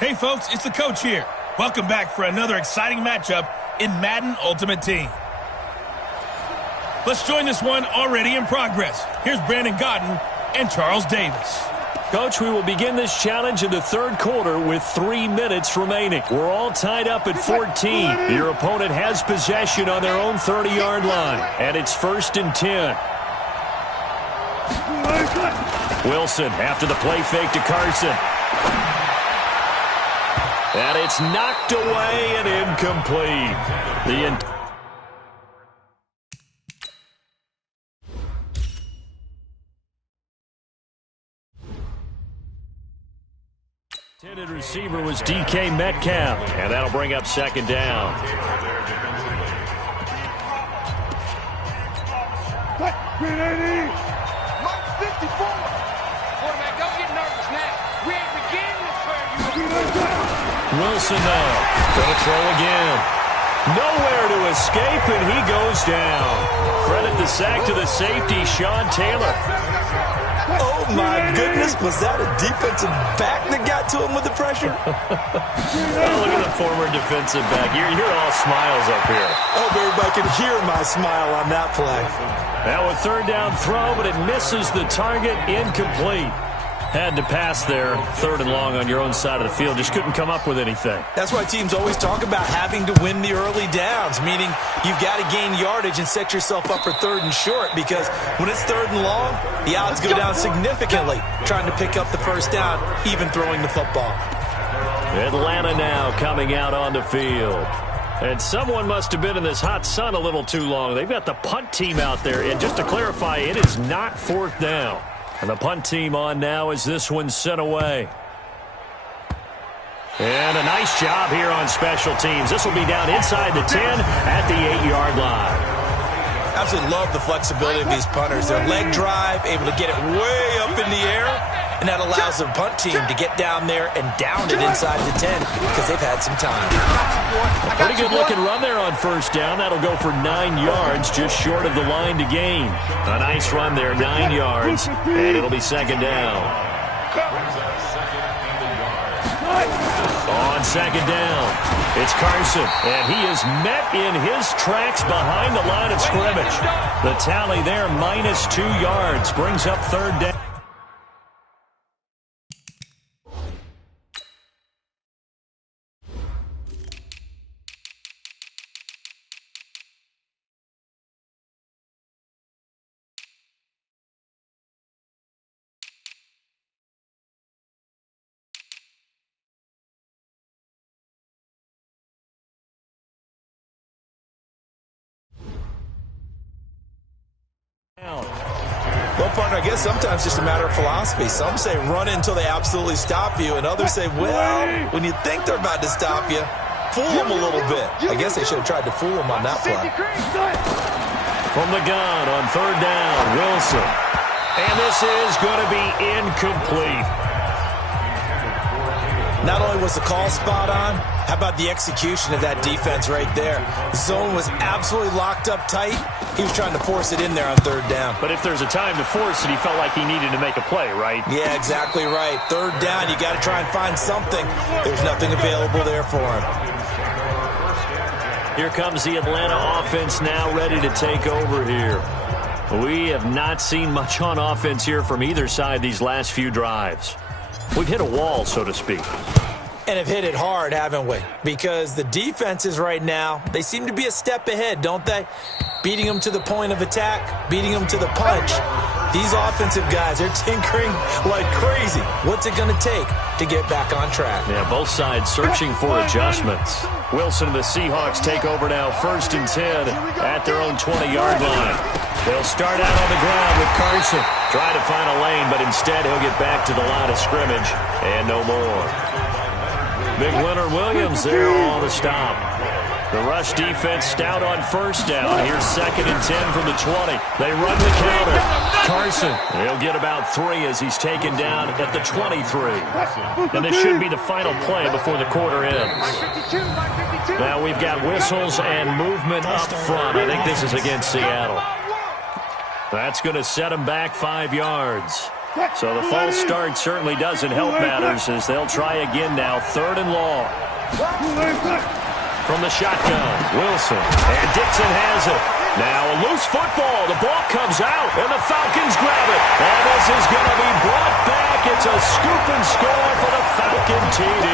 Hey folks, it's the coach here. Welcome back for another exciting matchup in Madden Ultimate Team. Let's join this one already in progress. Here's Brandon Godden and Charles Davis. Coach, we will begin this challenge in the third quarter with 3 minutes remaining. We're all tied up at 14. Your opponent has possession on their own 30-yard line, and it's 1st and 10. Wilson after the play fake to Carson. And it's knocked away and incomplete. The intended receiver was DK Metcalf, and that'll bring up 2nd down. Wilson now, going to throw again. Nowhere to escape, and he goes down. Credit the sack to the safety, Sean Taylor. Oh, my goodness. Was that a defensive back that got to him with the pressure? Oh, look at the former defensive back. You're all smiles up here. I hope everybody can hear my smile on that play. Now a 3rd down throw, but it misses the target, incomplete. Had to pass there, 3rd and long on your own side of the field. Just couldn't come up with anything. That's why teams always talk about having to win the early downs, meaning you've got to gain yardage and set yourself up for 3rd and short, because when it's 3rd and long, the odds go down significantly trying to pick up the 1st down, even throwing the football. Atlanta now coming out on the field. And someone must have been in this hot sun a little too long. They've got the punt team out there. And just to clarify, it is not 4th down. And the punt team on now as this one's sent away. And a nice job here on special teams. This will be down inside the 10 at the 8-yard line. Absolutely love the flexibility of these punters. Their leg drive, able to get it way up in the air, and that allows the punt team to get down there and down it inside the 10 because they've had some time. Pretty good looking run there on 1st down. That'll go for 9 yards, just short of the line to gain. A nice run there, 9 yards, and it'll be 2nd down. On 2nd down, it's Carson, and he is met in his tracks behind the line of scrimmage. The tally there, -2 yards, brings up 3rd down. Well, partner, I guess sometimes it's just a matter of philosophy. Some say run until they absolutely stop you, and others say, well, when you think they're about to stop you, fool them a little bit. I guess they should have tried to fool them on that play. From the gun on 3rd down, Wilson. And this is going to be incomplete. Not only was the call spot on, how about the execution of that defense right there? The zone was absolutely locked up tight. He was trying to force it in there on 3rd down. But if there's a time to force it, he felt like he needed to make a play, right? Yeah, exactly right. 3rd down, you got to try and find something. There's nothing available there for him. Here comes the Atlanta offense now ready to take over here. We have not seen much on offense here from either side these last few drives. We've hit a wall, so to speak. And have hit it hard, haven't we? Because the defenses right now, they seem to be a step ahead, don't they? Beating them to the point of attack, beating them to the punch. These offensive guys, they're tinkering like crazy. What's it going to take to get back on track? Yeah, both sides searching for adjustments. Wilson and the Seahawks take over now, 1st and 10 at their own 20-yard line. They'll start out on the ground with Carson. Try to find a lane, but instead he'll get back to the line of scrimmage and no more. Big Leonard Williams there on the stop. The rush defense stout on 1st down. Here's 2nd and 10 from the 20. They run the counter. Carson, he'll get about 3 as he's taken down at the 23. And this should be the final play before the quarter ends. Now we've got whistles and movement up front. I think this is against Seattle. That's going to set him back 5 yards. So the false start certainly doesn't help matters as they'll try again now. 3rd and long. From the shotgun, Wilson. And Dixon has it. Now a loose football. The ball comes out, and the Falcons grab it. And this is going to be brought back. It's a scoop and score for the Falcon TD.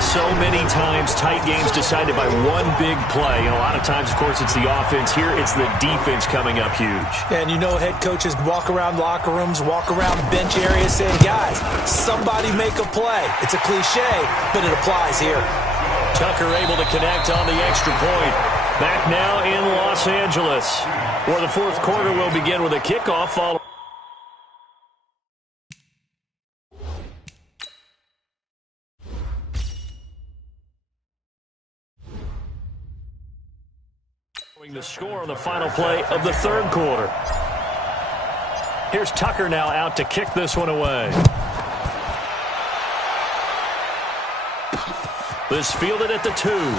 So many times tight games decided by one big play. And a lot of times, of course, it's the offense. Here, it's the defense coming up huge. And you know head coaches walk around locker rooms, walk around bench areas saying, guys, somebody make a play. It's a cliche, but it applies here. Tucker able to connect on the extra point. Back now in Los Angeles, where the 4th quarter will begin with a kickoff following. The score on the final play of the 3rd quarter. Here's Tucker now out to kick this one away. This fielded at the 2. And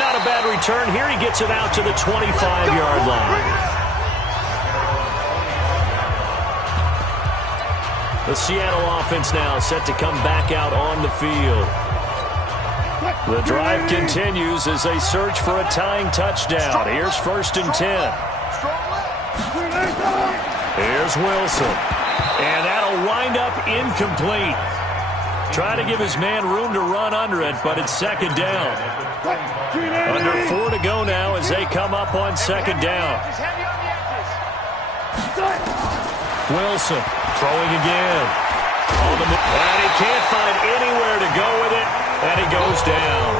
not a bad return here. He gets it out to the 25-yard line. The Seattle offense now set to come back out on the field. The drive continues as they search for a tying touchdown. Here's 1st and 10. Here's Wilson. And that'll wind up incomplete. Trying to give his man room to run under it, but it's 2nd down. Under 4 to go now as they come up on 2nd down. Wilson throwing again. And he can't find anywhere to go with it. And he goes down.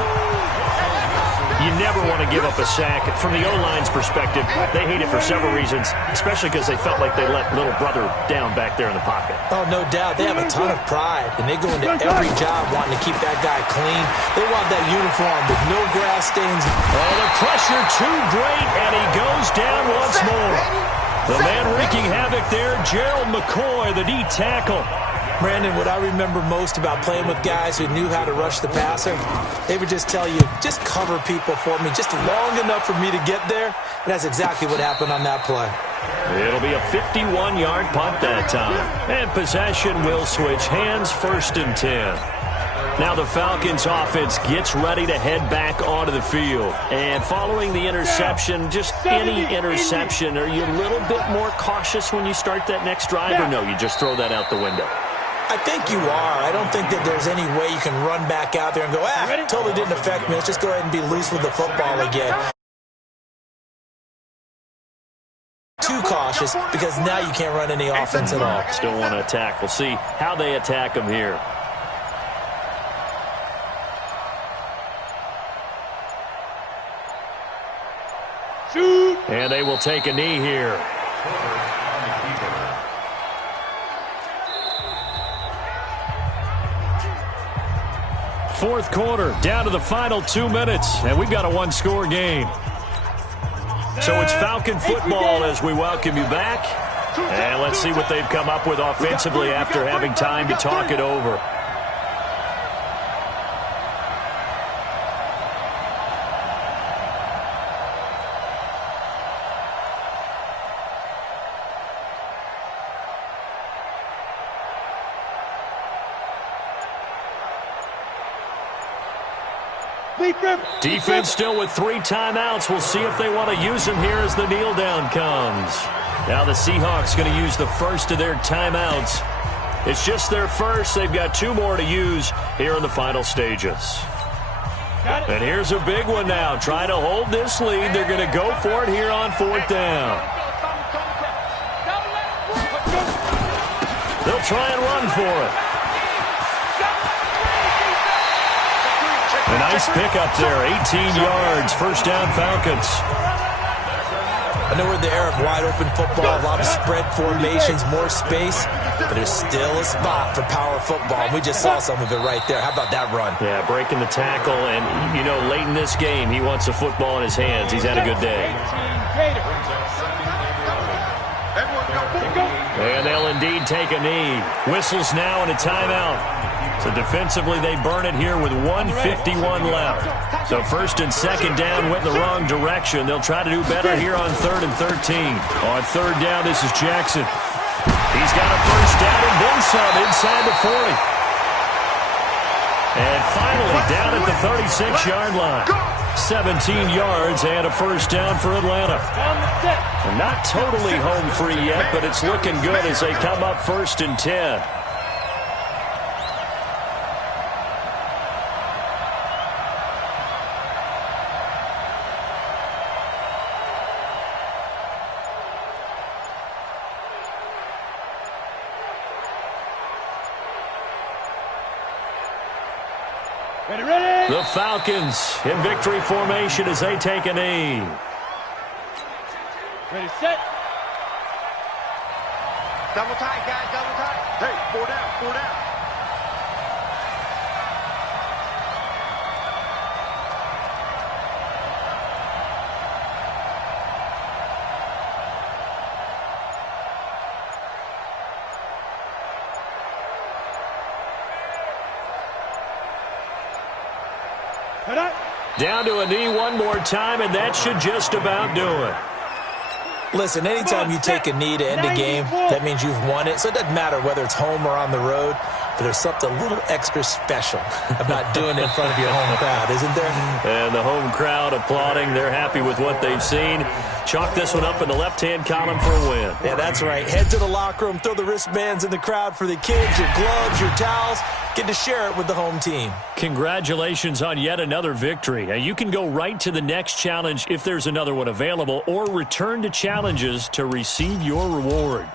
You never want to give up a sack. From the O-line's perspective, they hate it for several reasons, especially because they felt like they let little brother down back there in the pocket. Oh, no doubt. They have a ton of pride, and they go into every job wanting to keep that guy clean. They want that uniform with no grass stains. Oh, the pressure too great, and he goes down once more. The man wreaking havoc there, Gerald McCoy, the D tackle. Brandon, what I remember most about playing with guys who knew how to rush the passer, they would just tell you, just cover people for me, just long enough for me to get there. And that's exactly what happened on that play. It'll be a 51-yard punt that time. And possession will switch hands, 1st and 10. Now the Falcons offense gets ready to head back onto the field. And following the interception, just any interception, are you a little bit more cautious when you start that next drive? Or no, you just throw that out the window? I think you are. I don't think that there's any way you can run back out there and go, totally didn't affect me. Let's just go ahead and be loose with the football again. Too cautious because now you can't run any offense at all. Still want to attack. We'll see how they attack them here. Shoot. And they will take a knee here. Fourth quarter, down to the final 2 minutes, and we've got a one-score game. So it's Falcon football as we welcome you back. And let's see what they've come up with offensively after having time to talk it over. Defense still with 3 timeouts. We'll see if they want to use them here as the kneel down comes. Now the Seahawks going to use the first of their timeouts. It's just their first. They've got 2 more to use here in the final stages. And here's a big one now. Trying to hold this lead. They're going to go for it here on 4th down. They'll try and run for it. A nice pickup there, 18 yards, 1st down Falcons. I know we're in the era of wide-open football, a lot of spread formations, more space, but there's still a spot for power football. We just saw some of it right there. How about that run? Yeah, breaking the tackle, and, you know, late in this game, he wants the football in his hands. He's had a good day. And they'll indeed take a knee. Whistles now and a timeout. So defensively, they burn it here with 1:51 left. So first and second down went in the wrong direction. They'll try to do better here on 3rd and 13. On third down, this is Jackson. He's got a first down and then some inside the 40. And finally down at the 36-yard line. 17 yards and a first down for Atlanta. They're not totally home free yet, but it's looking good as they come up 1st and 10. The Falcons in victory formation as they take a knee. Ready, set. Double tight, guys, double tight. Hey, 4 down, 4 down. Down to a knee one more time, and that should just about do it. Listen, anytime you take a knee to end a game, that means you've won it. So it doesn't matter whether it's home or on the road, but there's something a little extra special about doing it in front of your home crowd, isn't there? And the home crowd applauding. They're happy with what they've seen. Chalk this one up in the left-hand column for a win. Yeah, that's right. Head to the locker room, throw the wristbands in the crowd for the kids, your gloves, your towels. Get to share it with the home team. Congratulations on yet another victory. Now, you can go right to the next challenge if there's another one available, or return to challenges to receive your reward.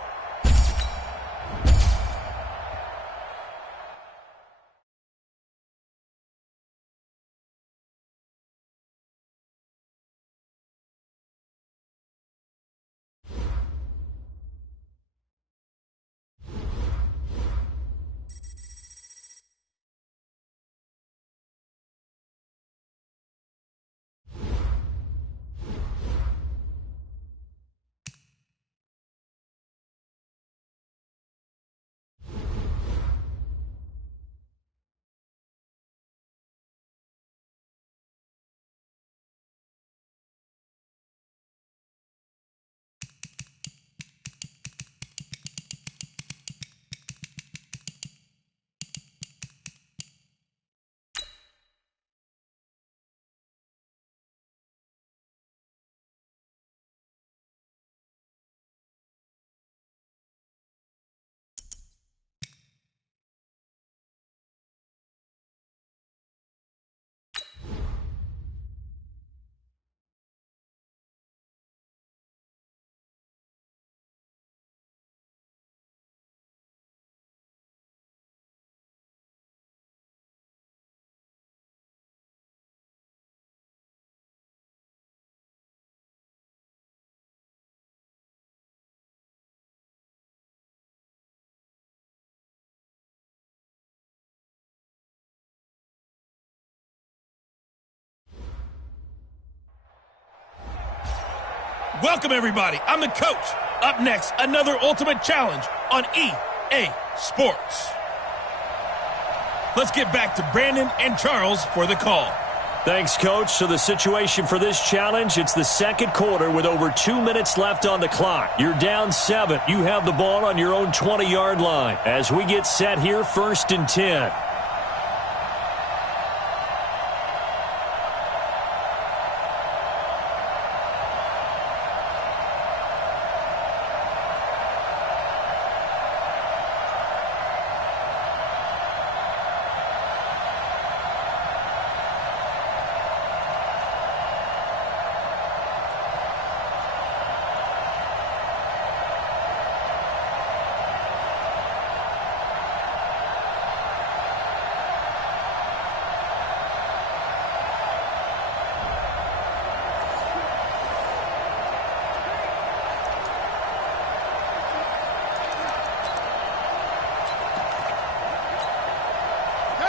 Welcome, everybody. I'm the coach. Up next, another ultimate challenge on EA Sports. Let's get back to Brandon and Charles for the call. Thanks, Coach. So the situation for this challenge, it's the second quarter with over 2 minutes left on the clock. You're down 7. You have the ball on your own 20-yard line. As we get set here, 1st and 10.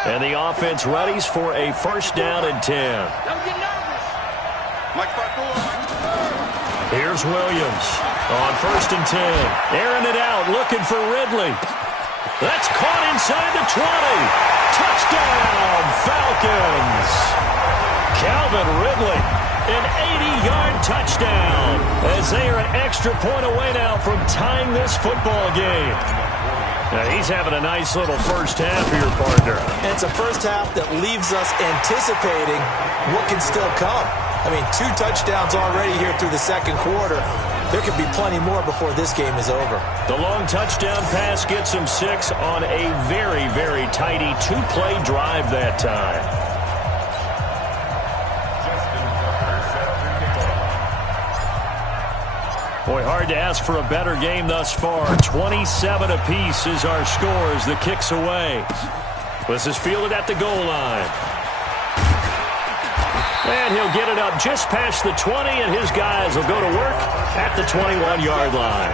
And the offense readies for a 1st down and 10. Don't get nervous. Mike 5-4. Here's Here's Williams on 1st and 10. Airing it out, looking for Ridley. That's caught inside the 20. Touchdown, Falcons. Calvin Ridley, an 80-yard touchdown, as they are an extra point away now from tying this football game. Now, he's having a nice little first half here, partner. And it's a first half that leaves us anticipating what can still come. I mean, 2 touchdowns already here through the second quarter. There could be plenty more before this game is over. The long touchdown pass gets him 6 on a very, very tidy 2-play drive that time. Boy, hard to ask for a better game thus far. 27 apiece is our score as the kick's away. This is fielded at the goal line. And he'll get it up just past the 20, and his guys will go to work at the 21-yard line.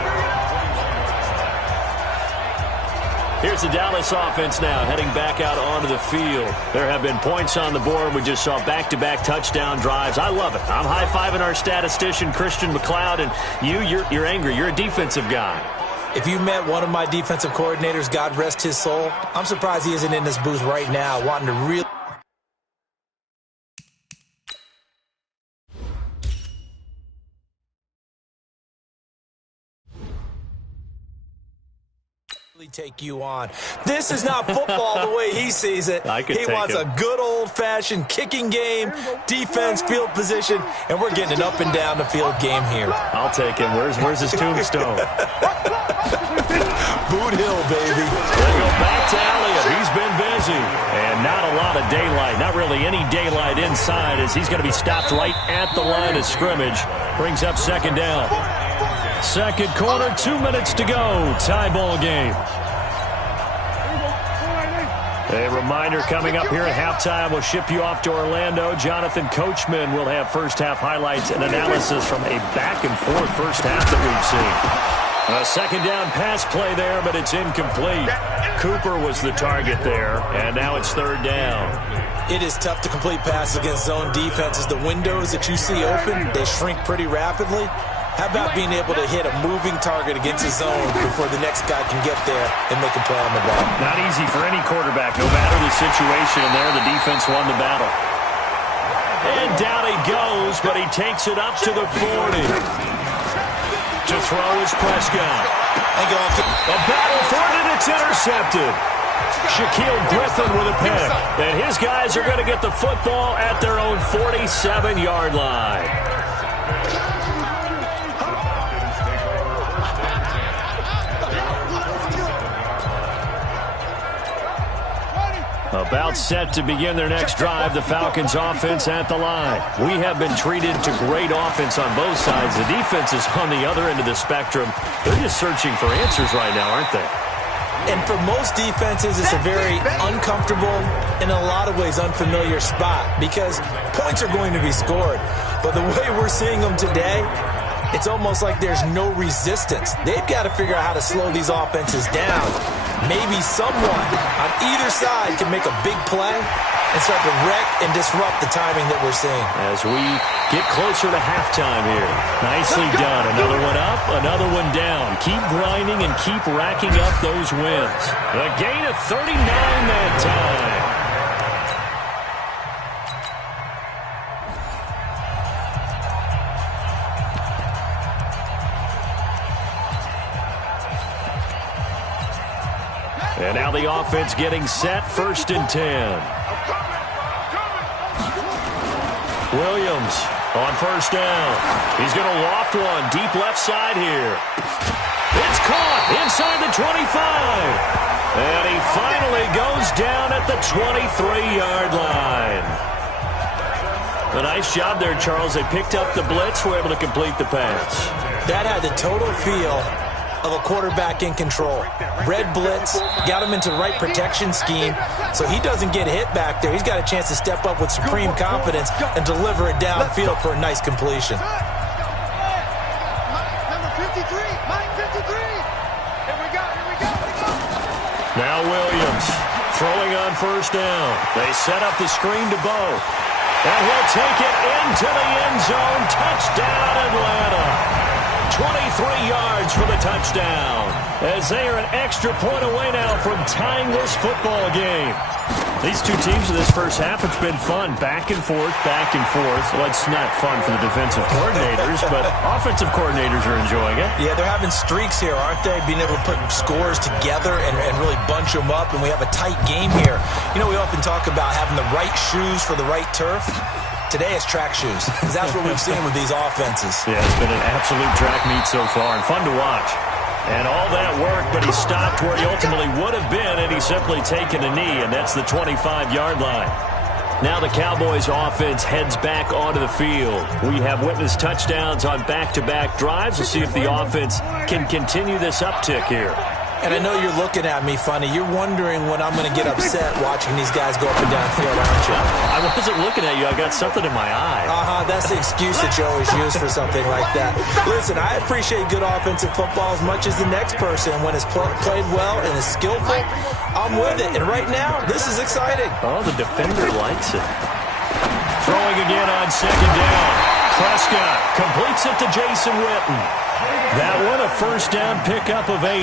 Here's the Dallas offense now heading back out onto the field. There have been points on the board. We just saw back-to-back touchdown drives. I love it. I'm high-fiving our statistician, Christian McLeod, and you're angry. You're a defensive guy. If you met one of my defensive coordinators, God rest his soul, I'm surprised he isn't in this booth right now wanting to really take you on. This is not football the way he sees it. He wants a good old-fashioned kicking game, defense, field position, and we're getting an up-and-down the field game here. I'll take him. Where's his tombstone? Boot Hill, baby. They go back to Elliott. He's been busy. And not a lot of daylight. Not really any daylight inside as he's going to be stopped right at the line of scrimmage. Brings up 2nd down. Second quarter, 2 minutes to go. Tie ball game. A reminder coming up here at halftime. We'll ship you off to Orlando. Jonathan Coachman will have first-half highlights and analysis from a back-and-forth first half that we've seen. A second down pass play there, but it's incomplete. Cooper was the target there, and now it's 3rd down. It is tough to complete passes against zone defenses. The windows that you see open, they shrink pretty rapidly. How about being able to hit a moving target against a zone before the next guy can get there and make a play on the ball? Not easy for any quarterback, no matter the situation. And there, the defense won the battle. And down he goes, but he takes it up to the 40. To throw is Prescott. A battle for it, and it's intercepted. Shaquille Griffin with a pick. And his guys are going to get the football at their own 47-yard line. About set to begin their next drive, the Falcons offense at the line. We have been treated to great offense on both sides. The defense is on the other end of the spectrum. They're just searching for answers right now, aren't they? And for most defenses, it's a very uncomfortable and in a lot of ways unfamiliar spot because points are going to be scored. But the way we're seeing them today, it's almost like there's no resistance. They've got to figure out how to slow these offenses down. Maybe someone on either side can make a big play and start to wreck and disrupt the timing that we're seeing. As we get closer to halftime here. Nicely done. Another one up, another one down. Keep grinding and keep racking up those wins. A gain of 39 that time. And now the offense getting set, 1st and 10. Williams on 1st down. He's going to loft one deep left side here. It's caught inside the 25. And he finally goes down at the 23-yard line. A nice job there, Charles. They picked up the blitz, were able to complete the pass. That had the total feel of a quarterback in control. Red blitz, got him into the right protection scheme, so he doesn't get hit back there. He's got a chance to step up with supreme confidence and deliver it downfield for a nice completion. Number 53, Mike 53. Here we go. Now Williams throwing on 1st down. They set up the screen to Bo. And he'll take it into the end zone. Touchdown, Atlanta. 23 yards for the touchdown. As they are an extra point away now from tying this football game. These two teams in this first half, it's been fun. Back and forth, back and forth. Well, it's not fun for the defensive coordinators, but offensive coordinators are enjoying it. Yeah, they're having streaks here, aren't they? Being able to put scores together and really bunch them up, and we have a tight game here. You know, we often talk about having the right shoes for the right turf. Today it's track shoes, because that's what we've seen with these offenses. Yeah, it's been an absolute track meet so far, and fun to watch. And all that work, but he stopped where he ultimately would have been, and he's simply taken a knee, and that's the 25-yard line. Now the Cowboys offense heads back onto the field. We have witnessed touchdowns on back-to-back drives. We'll see if the offense can continue this uptick here. And I know you're looking at me funny. You're wondering when I'm going to get upset watching these guys go up and down the field, aren't you? I wasn't looking at you. I got something in my eye. That's the excuse that you always use for something like that. Listen, I appreciate good offensive football as much as the next person. When it's played well and is skillful, I'm with it. And right now, this is exciting. Oh, the defender likes it. Throwing again on second down. Prescott completes it to Jason Witten. That one a first down pickup of 8.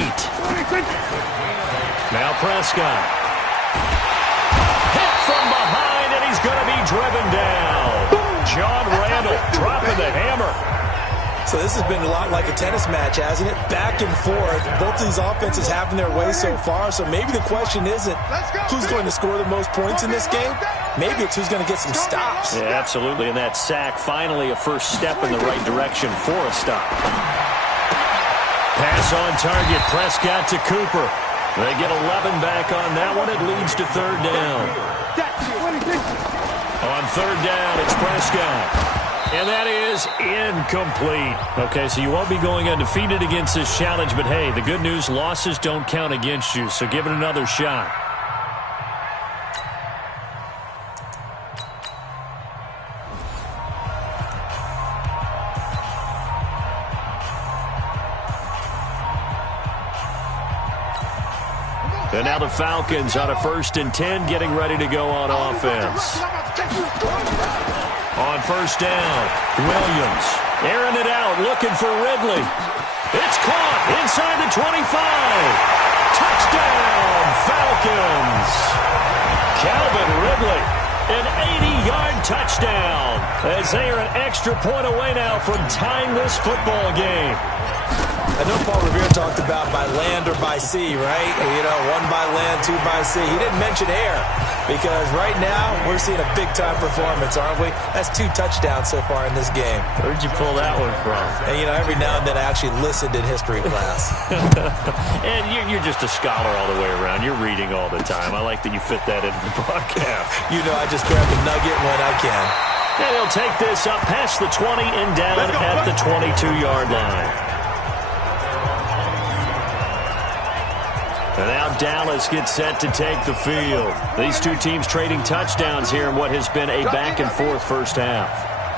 Now Prescott. Hit from behind, and he's going to be driven down. John Randall dropping the hammer. So this has been a lot like a tennis match, hasn't it? Back and forth. Both of these offenses having their way so far. So maybe the question isn't who's going to score the most points in this game. Maybe it's who's going to get some stops. Yeah, absolutely. And that sack, finally a first step in the right direction for a stop. Pass on target, Prescott to Cooper. They get 11 back on that one. It leads to third down. On third down, it's Prescott. And that is incomplete. Okay, so you won't be going undefeated against this challenge, but hey, the good news, losses don't count against you, so give it another shot. And now the Falcons on a 1st and 10, getting ready to go on offense. On first down, Williams airing it out, looking for Ridley. It's caught inside the 25. Touchdown, Falcons. Calvin Ridley, an 80-yard touchdown, as they are an extra point away now from tying this football game. I know Paul Revere talked about by land or by sea, right? You know, 1 by land, 2 by sea. He didn't mention air because right now we're seeing a big-time performance, aren't we? That's 2 touchdowns so far in this game. Where'd you pull that one from? And, you know, every now and then I actually listened in history class. And you're just a scholar all the way around. You're reading all the time. I like that you fit that into the broadcast. You know, I just grab the nugget when I can. And he'll take this up past the 20 and down at the 22-yard line. And now Dallas gets set to take the field. These two teams trading touchdowns here in what has been a back-and-forth first half.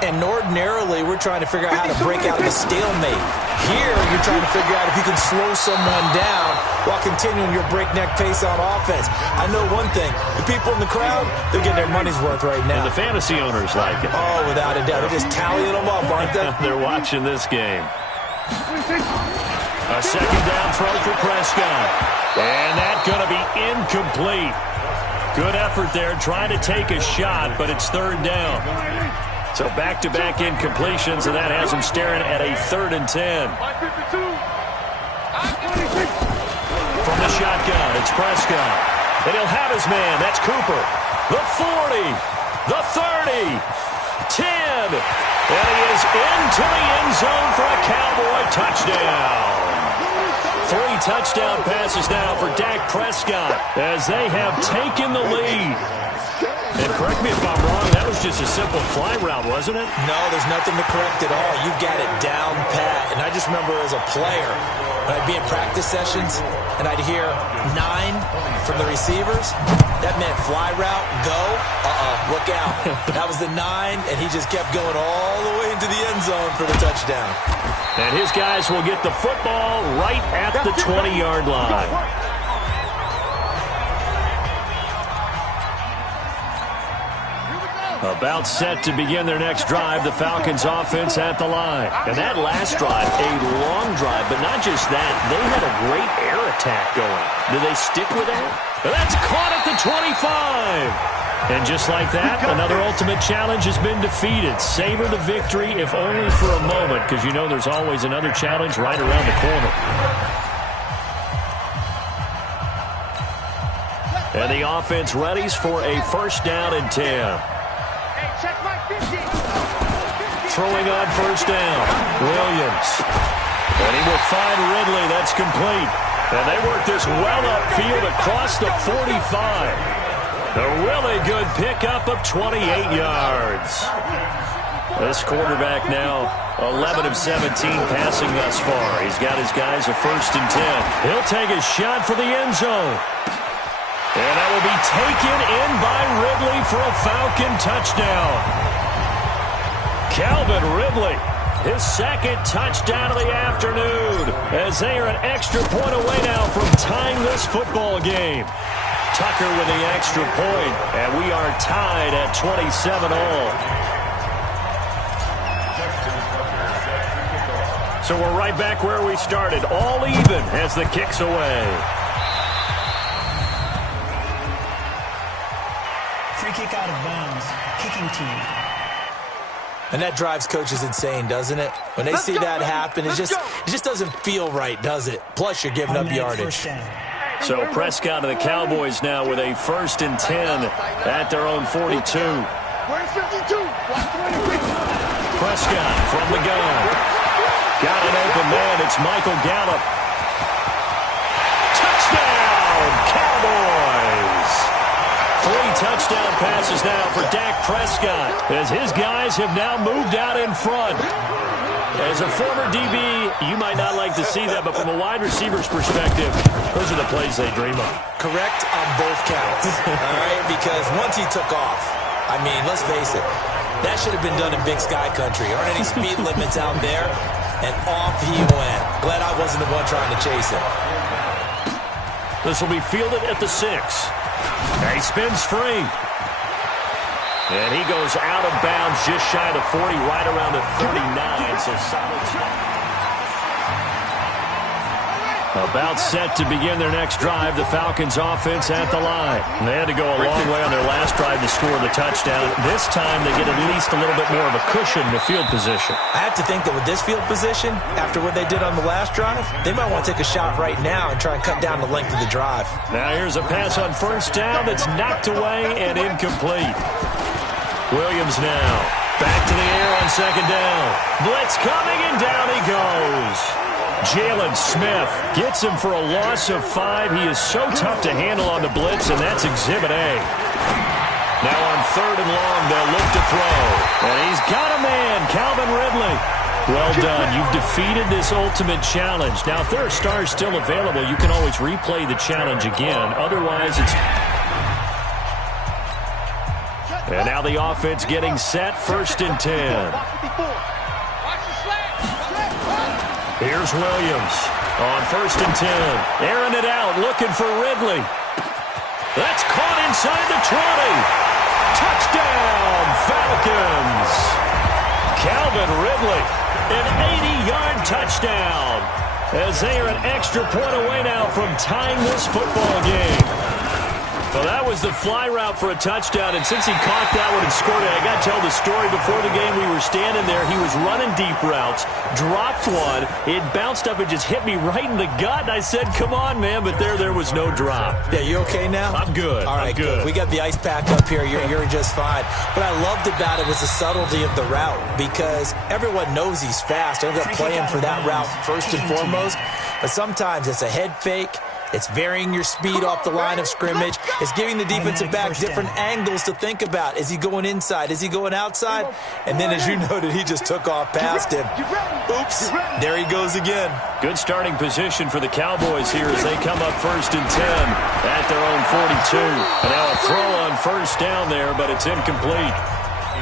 And ordinarily, we're trying to figure out how to break out of a stalemate. Here, you're trying to figure out if you can slow someone down while continuing your breakneck pace on offense. I know one thing. The people in the crowd, they're getting their money's worth right now. And the fantasy owners like it. Oh, without a doubt. They're just tallying them up, aren't they? They're watching this game. A second down throw for Prescott. And that's going to be incomplete. Good effort there, trying to take a shot, but it's third down. So back-to-back incompletions, and that has him staring at a 3rd and 10. From the shotgun, it's Prescott. And he'll have his man. That's Cooper. The 40, the 30, 10. And he is into the end zone for a Cowboy touchdown. 3 touchdown passes now for Dak Prescott as they have taken the lead. And correct me if I'm wrong, that was just a simple fly route, wasn't it? No, there's nothing to correct at all. You got it down pat. And I just remember as a player, when I'd be in practice sessions and I'd hear 9 from the receivers, that meant fly route, go, look out. That was the 9, and he just kept going all the way into the end zone for the touchdown. And his guys will get the football right at the 20-yard line. About set to begin their next drive, the Falcons offense at the line. And that last drive, a long drive, but not just that. They had a great air attack going. Do they stick with that? That's caught at the 25. And just like that, another ultimate challenge has been defeated. Savor the victory, if only for a moment, because you know there's always another challenge right around the corner. And the offense readies for a first down and 10. Throwing on first down, Williams. And he will find Ridley. That's complete. And they work this well upfield across the 45. A really good pickup of 28 yards. This quarterback now 11 of 17 passing thus far. He's got his guys a first and 10. He'll take a shot for the end zone. And that will be taken in by Ridley for a Falcon touchdown. Calvin Ridley, his second touchdown of the afternoon, as they are an extra point away now from tying this football game. Tucker with the extra point, and we are tied at 27 all. So we're right back where we started, all even as the kick's away. Free kick out of bounds, kicking team. And that drives coaches insane, doesn't it? When they see that happen, it just doesn't feel right, does it? Plus, you're giving up yardage. So Prescott and the Cowboys now with a first and 10 at their own 42. Prescott from the gun. Got an open man. It's Michael Gallup. Touchdown, Cowboys! 3 touchdown passes now for Dak Prescott as his guys have now moved out in front. As a former DB, you might not like to see that, but from a wide receiver's perspective, those are the plays they dream of. Correct on both counts, all right? Because once he took off, I mean, let's face it, that should have been done in Big Sky Country. Aren't any speed limits out there? And off he went. Glad I wasn't the one trying to chase him. This will be fielded at the 6. He spins free. And he goes out of bounds just shy of the 40, right around the 39. So solid start. About set to begin their next drive, the Falcons offense at the line. And they had to go a long way on their last drive to score the touchdown. This time they get at least a little bit more of a cushion in the field position. I have to think that with this field position, after what they did on the last drive, they might want to take a shot right now and try and cut down the length of the drive. Now here's a pass on first down that's knocked away and incomplete. Williams now back to the air on second down. Blitz coming and down he goes. Jalen Smith gets him for a loss of 5. He is so tough to handle on the blitz, and that's Exhibit A. Now on third and long, they'll look to throw. And he's got a man, Calvin Ridley. Well done. You've defeated this ultimate challenge. Now, if there are stars still available, you can always replay the challenge again. Otherwise, it's... And now the offense getting set, first and 10. Here's Williams on first and 10. Airing it out, looking for Ridley. That's caught inside the 20. Touchdown, Falcons. Calvin Ridley, an 80-yard touchdown. As they are an extra point away now from tying this football game. Well, that was the fly route for a touchdown, and since he caught that one and scored it, I got to tell the story. Before the game, we were standing there. He was running deep routes, dropped one. It bounced up and just hit me right in the gut, and I said, come on, man, but there was no drop. Yeah, you okay now? I'm good. All right, good. We got the ice pack up here. You're just fine. What I loved about it was the subtlety of the route, because everyone knows he's fast. They're playing for that route first and foremost, but sometimes it's a head fake. It's varying your speed off the line of scrimmage. It's giving the defensive back different angles to think about. Is he going inside? Is he going outside? And then, as you noted, he just took off past him. Oops. There he goes again. Good starting position for the Cowboys here as they come up first and 10 at their own 42. And now a throw on first down there, but it's incomplete.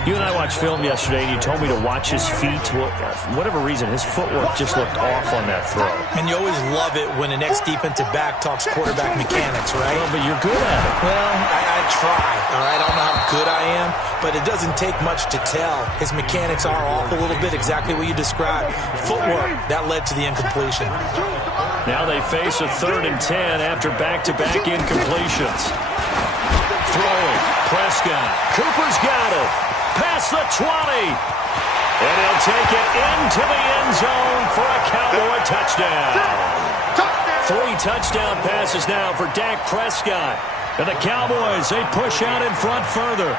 You and I watched film yesterday, and you told me to watch his feet. Well, for whatever reason, his footwork just looked off on that throw. And you always love it when an ex-defensive back talks quarterback mechanics, right? Well, but you're good at it. Well, I try, all right? I don't know how good I am, but it doesn't take much to tell. His mechanics are off a little bit, exactly what you described. Footwork, that led to the incompletion. Now they face a 3rd and 10 after back-to-back incompletions. Throwing, Prescott. Cooper's got it. Past the 20. And he'll take it into the end zone for a Cowboy touchdown. 3 touchdown passes now for Dak Prescott. And the Cowboys, they push out in front further.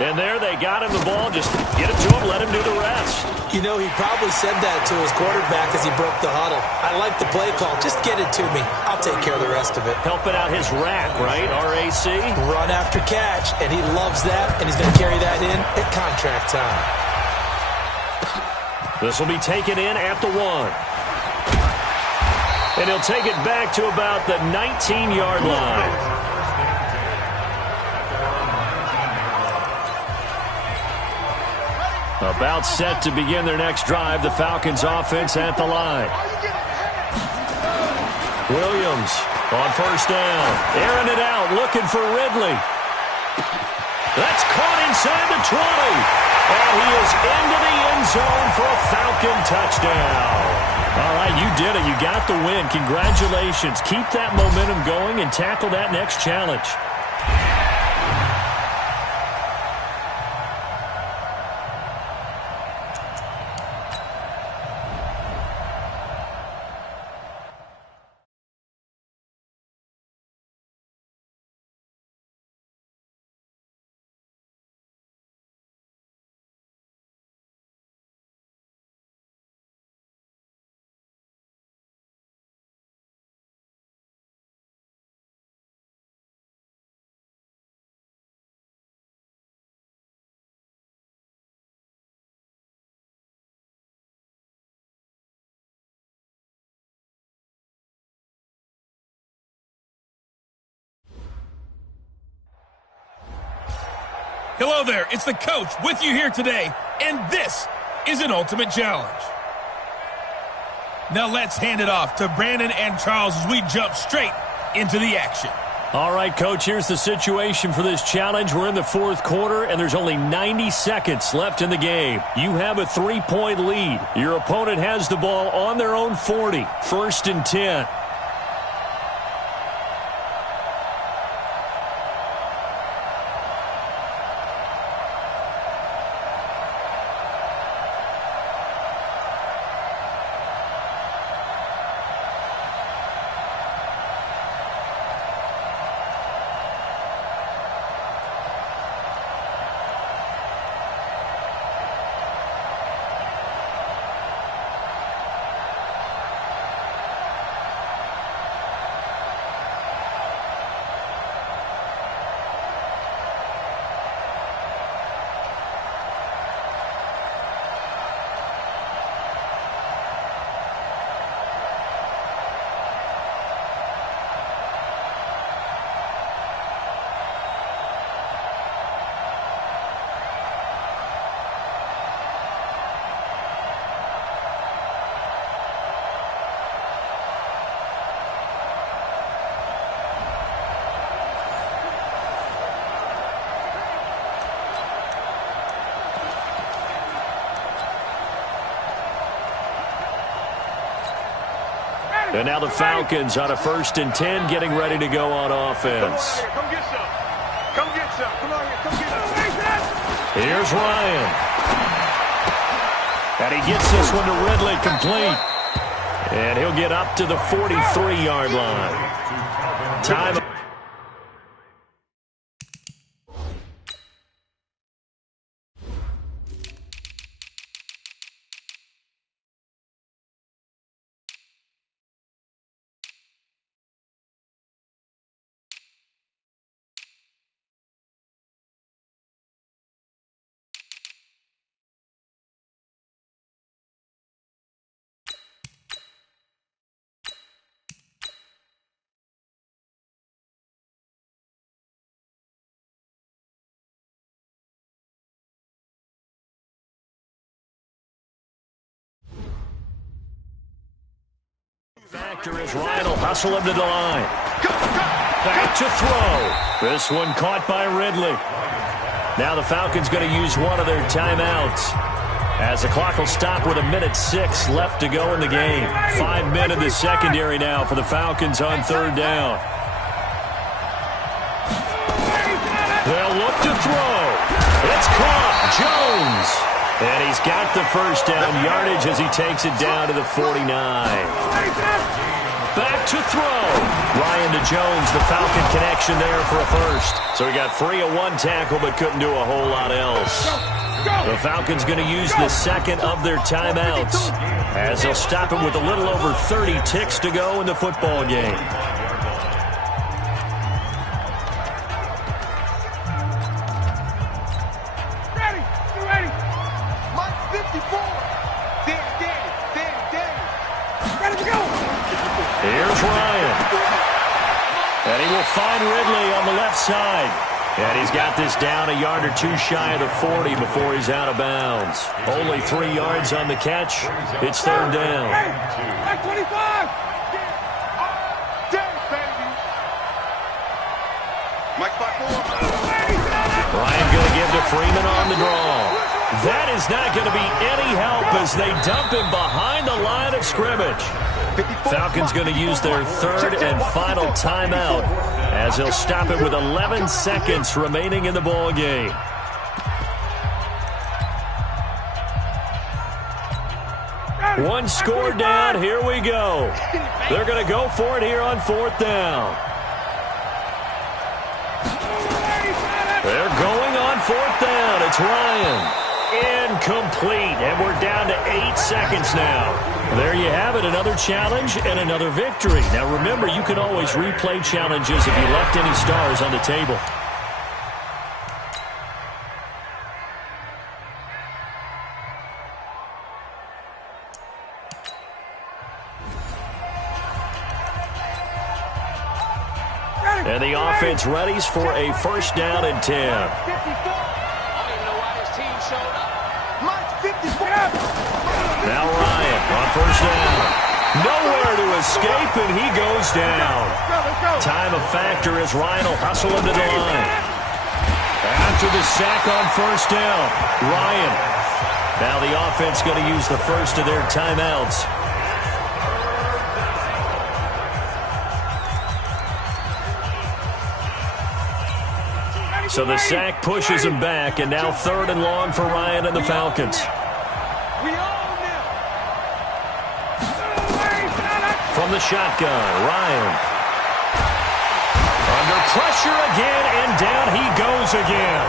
And there they got him the ball. Just get it to him, let him do the rest. You know, he probably said that to his quarterback as he broke the huddle. I like the play call. Just get it to me. I'll take care of the rest of it. Helping out his rack, right? RAC. Run after catch, and he loves that, and he's going to carry that in at contract time. This will be taken in at the 1. And he'll take it back to about the 19-yard line. About set to begin their next drive, the Falcons offense at the line. Williams on 1st down. Airing it out, looking for Ridley. That's caught inside the 20. And he is into the end zone for a Falcon touchdown. All right, you did it. You got the win. Congratulations. Keep that momentum going and tackle that next challenge. Hello there, it's the coach with you here today, and this is an ultimate challenge. Now let's hand it off to Brandon and Charles as we jump straight into the action. All right, Coach, here's the situation for this challenge. We're in the 4th quarter, and there's only 90 seconds left in the game. You have a 3-point lead. Your opponent has the ball on their own 40, 1st and 10. And now the Falcons on a 1st and 10 getting ready to go on offense. Come get some. Come get some. Come on here. Come get some. Here's Ryan. And he gets this one to Ridley complete. And he'll get up to the 43-yard line. Time factor as Ryan will hustle him to the line. Back to throw. This one caught by Ridley. Now the Falcons going to use one of their timeouts, as the clock will stop with 1:06 left to go in the game. 5 men in the secondary now for the Falcons on third down. They'll look to throw. It's caught. Jones. And he's got the first down yardage as he takes it down to the 49. Back to throw. Ryan to Jones, the Falcon connection there for a first. So he got free of one tackle but couldn't do a whole lot else. The Falcons going to use the second of their timeouts, as they'll stop him with a little over 30 ticks to go in the football game. Here's Ryan. And he will find Ridley on the left side. And he's got this down a yard or two shy of the 40 before he's out of bounds. Only 3 yards on the catch. It's third down. Back 25. Ryan going to give to Freeman on the draw. That is not going to be any help as they dump him behind the line of scrimmage. Falcons going to use their third and final timeout, as they'll stop it with 11 seconds remaining in the ball game. One score down. Here we go. They're going to go for it here on fourth down. They're going on fourth down. It's Ryan. Incomplete, and we're down to 8 seconds now. There you have it, another challenge and another victory. Now remember, you can always replay challenges if you left any stars on the table. And the offense readies for a first down and 10. Now Ryan on first down. Nowhere to escape, and he goes down. Time of factor as Ryan will hustle him to the line. After the sack on first down, Ryan. Now the offense going to use the first of their timeouts. So the sack pushes him back, and now third and long for Ryan and the Falcons. From the shotgun, Ryan. Under pressure again, and down he goes again.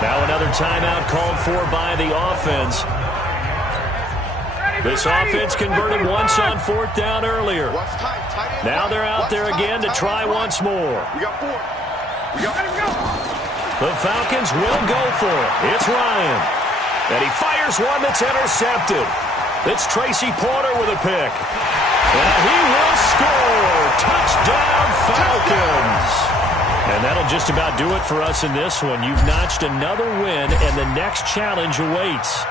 Now another timeout called for by the offense. This offense converted once on fourth down earlier. Now they're out there again to try once more. The Falcons will go for it. It's Ryan. And he fires one that's intercepted. It's Tracy Porter with a pick. And he will score. Touchdown, Falcons. And that'll just about do it for us in this one. You've notched another win, and the next challenge awaits.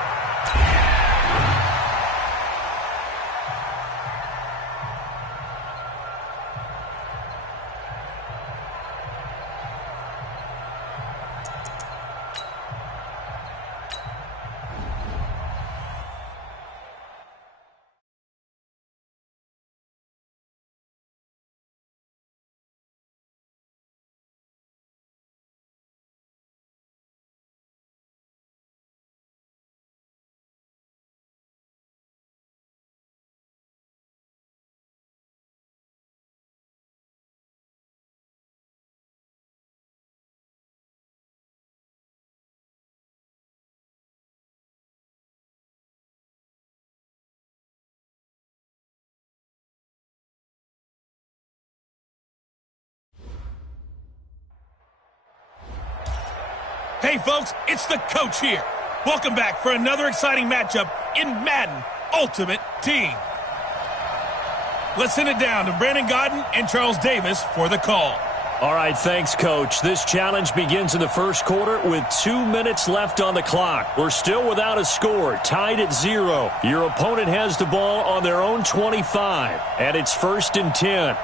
Hey, folks, it's the coach here. Welcome back for another exciting matchup in Madden Ultimate Team. Let's send it down to Brandon Gaudin and Charles Davis for the call. All right, thanks, Coach. This challenge begins in the first quarter with 2 minutes left on the clock. We're still without a score, tied at 0. Your opponent has the ball on their own 25, and it's 1st and 10.